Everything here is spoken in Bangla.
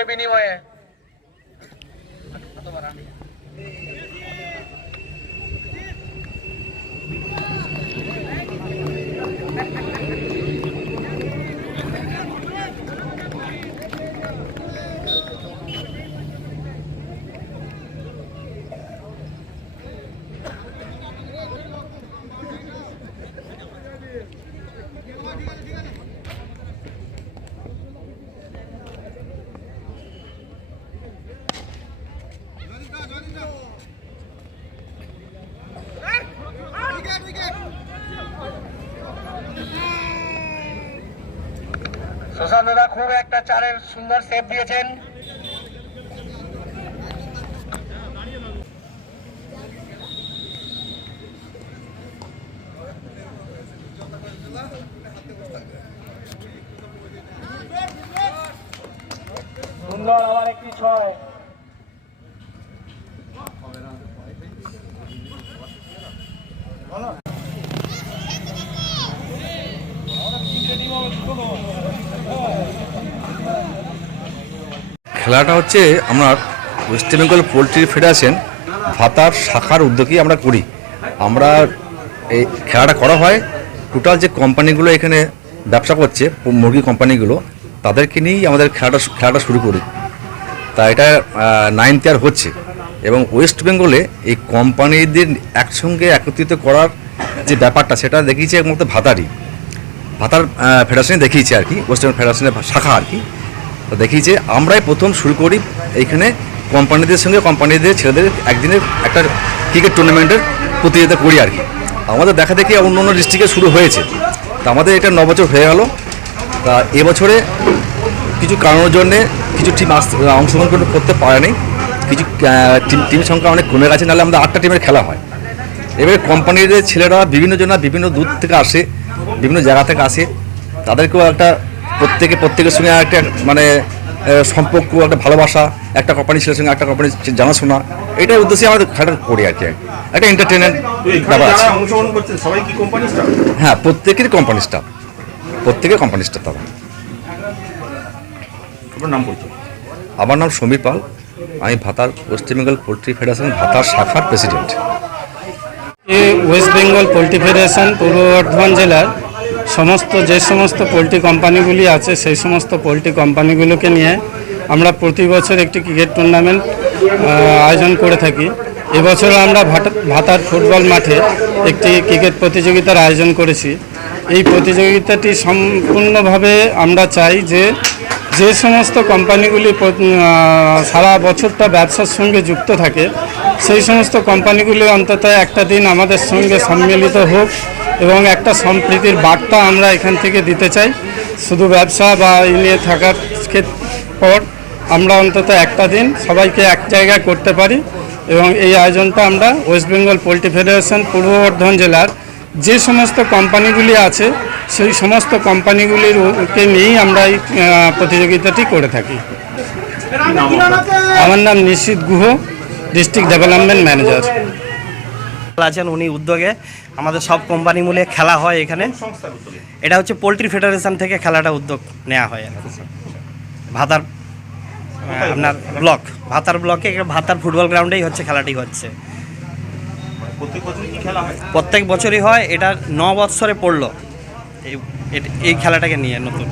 રૂપિયા બી નહીં હોય সুশান্ত দাদা খুব একটা চারের সুন্দর সেভ দিয়েছেন। সুন্দর আবার একটি ছয়। খেলাটা হচ্ছে আমরা West Bengal poultry federation Bhatar শাখার উদ্যোগেই আমরা করি। আমরা এই খেলাটা করা হয়। টোটাল যে কোম্পানিগুলো এখানে ব্যবসা করছে, মুরগি কোম্পানিগুলো তাদেরকে নিয়েই আমাদের খেলাটা খেলাটা শুরু করি। তা এটা নাইনথ ইয়ার হচ্ছে এবং ওয়েস্ট বেঙ্গলে এই কোম্পানিদের একসঙ্গে একত্রিত করার যে ব্যাপারটা, সেটা দেখিয়েছে একমাত্র ভাতারই। ভাতার ফেডারেশনে দেখিয়েছে আর কি ওয়েস্ট বেঙ্গল ফেডারেশনের শাখা আর কি। তো দেখিয়েছে আমরাই প্রথম শুরু করি এইখানে কোম্পানিদের সঙ্গে কোম্পানিদের ছেলেদের একদিনের একটা ক্রিকেট টুর্নামেন্টের প্রতিযোগিতা করি আর কি। আমাদের দেখা দেখি অন্য অন্য ডিস্ট্রিক্টে শুরু হয়েছে। তা আমাদের এটা নবছর হয়ে গেল। তা এবছরে কিছু কারণের জন্যে কিছু টিম অংশগ্রহণ করতে- পারেনি। কিছু টিম টিম সংখ্যা অনেক কমে গেছে, নাহলে আমাদের আটটা টিমের খেলা হয়। এবারে কোম্পানির ছেলেরা বিভিন্ন জনা বিভিন্ন দূর থেকে আসে, বিভিন্ন জায়গা থেকে আসে। তাদেরকেও একটা প্রত্যেকে প্রত্যেকের সঙ্গে একটা মানে সম্পর্ক একটা ভালোবাসা একটা কোম্পানির ছেলের সঙ্গে একটা কোম্পানির জানাশোনা এটার উদ্দেশ্যে আমাদের খেলাটা করি আর কি। একটা এন্টারটেনমেন্ট ব্যাপার আছে। কোম্পানি হ্যাঁ প্রত্যেকের কোম্পানি স্টাফ প্রত্যেকের কোম্পানি স্টাফ তারা। নাম আমার নাম সমীর পাল। আমি ভাতার West Bengal poultry federation Bhatar শাখার president West Bengal poultry federation পূর্ব বর্ধমান জেলার সমস্ত, যে সমস্ত পোলট্রি কোম্পানিগুলি আছে, সেই সমস্ত পোলট্রি কোম্পানিগুলোকে নিয়ে আমরা প্রতি বছর একটি ক্রিকেট টুর্নামেন্ট আয়োজন করে থাকি। এবছর আমরা ভাতার ফুটবল মাঠে একটি ক্রিকেট প্রতিযোগিতার আয়োজন করেছি। এই প্রতিযোগিতাটি সম্পূর্ণভাবে আমরা চাই যে যে সমস্ত কোম্পানিগুলি সারা বছরটা ব্যবসার সঙ্গে যুক্ত থাকে, সেই সমস্ত কোম্পানিগুলি অন্তত একটা দিন আমাদের সঙ্গে সম্মিলিত হোক। এবং একটা সম্প্রীতির বার্তা আমরা এখান থেকে দিতে চাই। শুধু ব্যবসা বা এই নিয়ে থাকার পর আমরা অন্তত একটা দিন সবাইকে এক জায়গায় করতে পারি এবং এই আয়োজনটা আমরা ওয়েস্ট বেঙ্গল পোলট্রি ফেডারেশন পূর্ব বর্ধমান জেলার যে সমস্ত কোম্পানিগুলি আছে সেই সমস্ত কোম্পানিগুলির কে নিয়েই আমরা এই প্রতিযোগিতাটি করে থাকি। আমার নাম নিশ্চিত গুহ ডিস্ট্রিক্ট ডেভেলপমেন্ট ম্যানেজার। আছেন উনি উদ্যোগে আমাদের সব কোম্পানি মিলে খেলা হয় এখানে। এটা হচ্ছে পোলট্রি ফেডারেশন থেকে খেলাটা উদ্যোগ নেওয়া হয় আর। ভাতার আপনার ব্লক ভাতার ব্লকে ভাতার ফুটবল গ্রাউন্ডেই হচ্ছে খেলাটি হচ্ছে। প্রত্যেক বছরই প্রত্যেক বছরই হয় এটা ন বৎসরে পড়ল। এই খেলাটাকে নিয়ে নতুন।